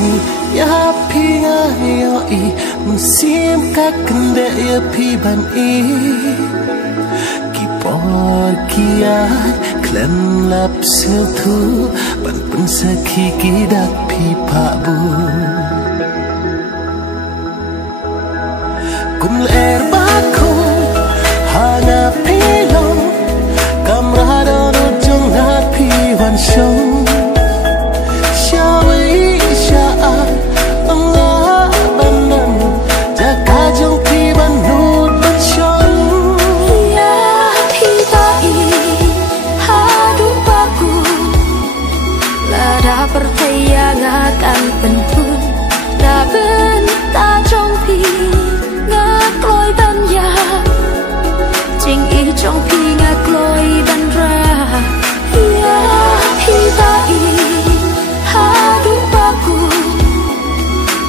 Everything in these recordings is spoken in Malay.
si ya pi nga yo i mun sim ka kende ya pi ban i ki por ki ai klan lap sil thu ban pun sakhi ki dak pi pa bu kum ler ba ko hanga pi long kamrado no jong ha pi wan shong akan pentun na bên ta trong phi ngã cloi ban ya chính ý trong phi ngã cloi ban ra ya hi ta i ha du baku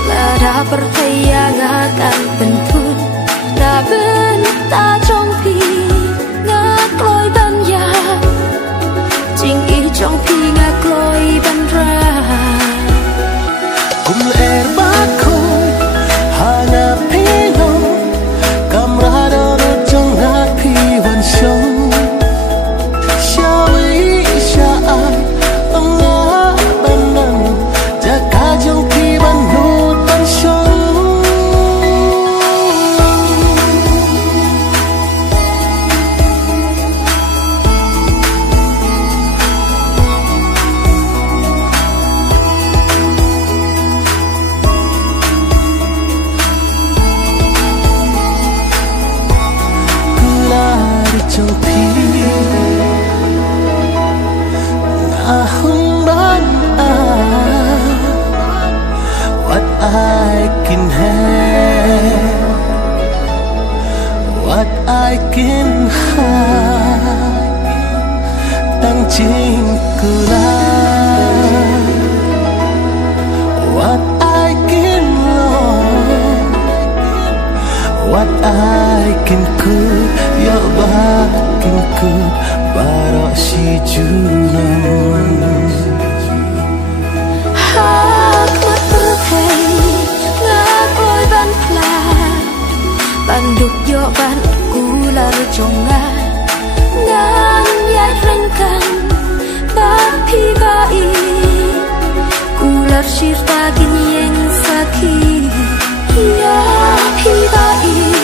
la da percaya akan pentun na bên ta trong phi ngã cloi ban ya chính ý trong phi ngã cloi ban ra kum ler ba ko hanga pino kamrado no jong ha pi wan shong shawi sha ai anga banan jaka jong pi ban no tan shong trong phi ahum ban what I can have what I can have tang ching kula what I can love what I can cook ya bakin ku barok si junang hak matterhei ngakoi ban pla banduk yo ban kular jonga ngan yai rengkan ban pi bai kular sirta gin yeng sakhi ya pi bai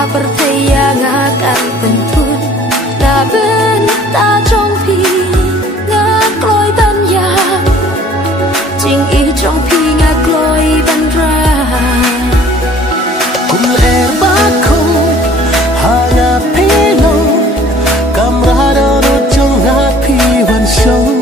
đã percaya akan pentun na bên ta trong phi ngã cloi ban ya chính ý trong phi ngã cloi ban ra kum ler ba ko hanga pino kamrado no jong ha pi wan shong